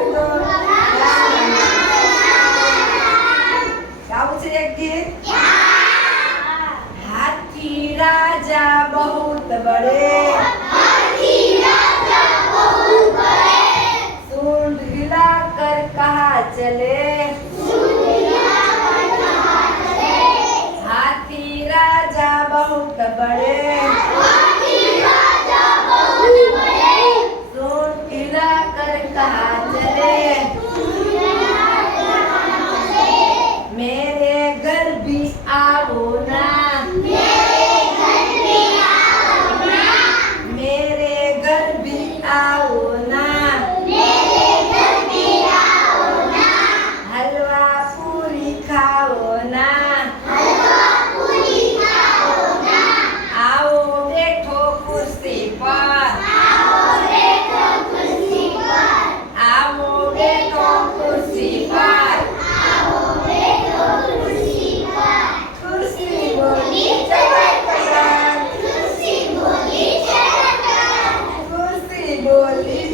कर दो गाओ छे एक गीत हाथी राजा बहुत बड़े सूंड हिलाकर कहाँ चले हाथी राजा बहुत बड़े सूंड हिलाकर कहाँ चले मेरे घर भी आओ ना मेरे घर भी आओ ना हलवा पूरी खाओ ना आओ बैठो कुर्सी पर आओ बैठो कुर्सी पर कुर्सी बोली चढ़कर कुर्सी बोली